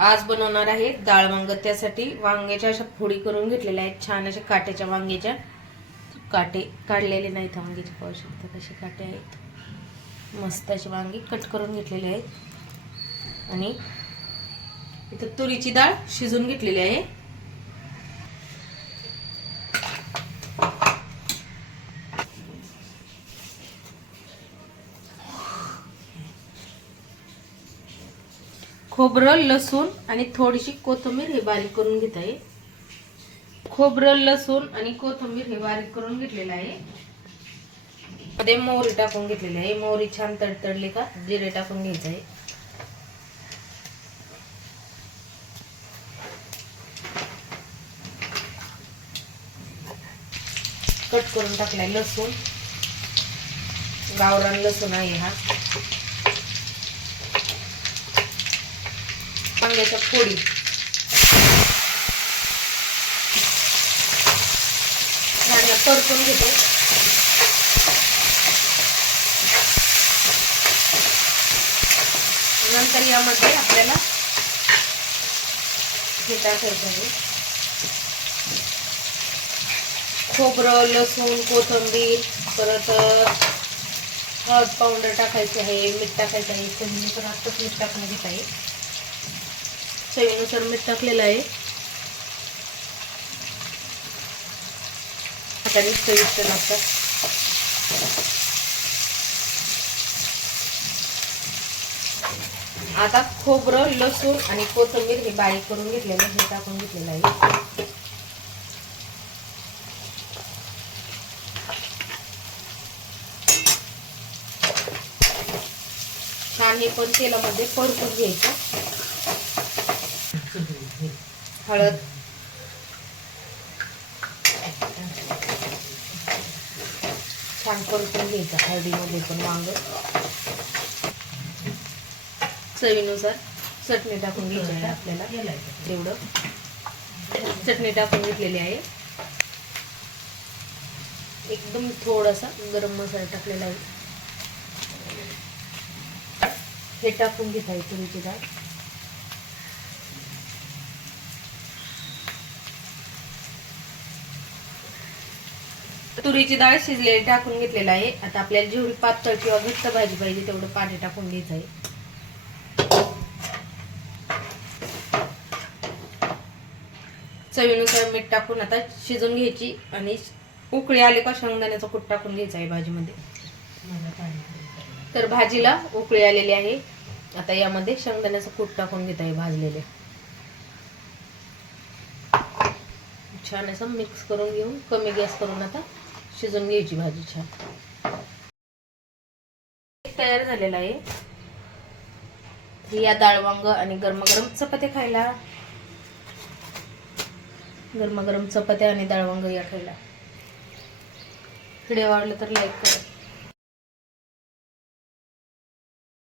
आज बनवणार आहे डाळ वांग। त्यासाठी वांग्याच्या अशा फोडी करून घेतलेल्या आहेत, छान अशा काट्याच्या वांग्याच्या। काटे काढलेले नाहीत वांग्याचे, पाहू शकता कसे काटे आहेत। मस्त अशी वांगी कट करून घेतलेली आहेत आणि इथं तुरीची डाळ शिजून घेतलेली आहे। खोबरं, लसूण आणि थोडीशी कोथिंबीर हे बारीक करून घेत आहे। खोबरं, लसूण आणि कोथिंबीर हे बारीक करून घेतलेलं आहे। मध्ये मोहरी टाकून घेतलेली आहे। मोहरी छान तडतडली का जिरे टाकून घ्यायचं आहे। कट करून टाकलाय लसूण, गावरान लसूण आहे हा। वांग्याच्या फोडी छान परतून घेतो। नंतर यामध्ये आपल्याला हे टाकायचं आहे, खोबरं, लसूण, कोथिंबीर, परत हळद पावडर टाकायची आहे, मीठ टाकायचं आहे। चवीनुसार आत्ताच मीठ टाकून घेत आहे। चवीनुसार मीठ टाकलेलं आहे। आता चविष्ट लागतात। आता खोबरं, लसूण आणि कोथिंबीर हे बारीक करून घेतलेलं हे टाकून घेतलेलं आहे। छान हे पण तेलामध्ये परतून घ्यायचं। हळद, छान परतून घ्यायचं हळदीमध्ये पण वांग। चवीनुसार चटणी टाकून घ्यायची आहे आपल्याला, तेवढं चटणी टाकून घेतलेली आहे। एकदम थोडासा गरम मसाला टाकलेला आहे। हे टाकून घेत आहे तुरीची डाळ। तुरीची डाळ शिजलेली टाकून घेतलेला आहे। आता आपल्याला जेवढी पातळ किंवा घट्ट भाजी पाहिजे तेवढं पाणी टाकून घ्यायचं आहे। चवीनुसार मीठ टाकून आता शिजून घ्यायची आणि उकळी आली का शेंगदाण्याचा कूट टाकून घ्यायचा आहे भाजीमध्ये। तर भाजीला उकळी आलेली आहे। आता यामध्ये शेंगदाण्याचा कूट टाकून घेत आहे भाजलेले। छान असं मिक्स करून घेऊन कमी गॅस करून आता शिजून घ्यायची भाजी छान। तयार झालेला आहे। या डाळ वांग आणि गरमागरम चपात्या खायला, गरमागरम चपात्या आणि डाळ वांग या खायला। व्हिडिओ आवडला तर लाईक करा।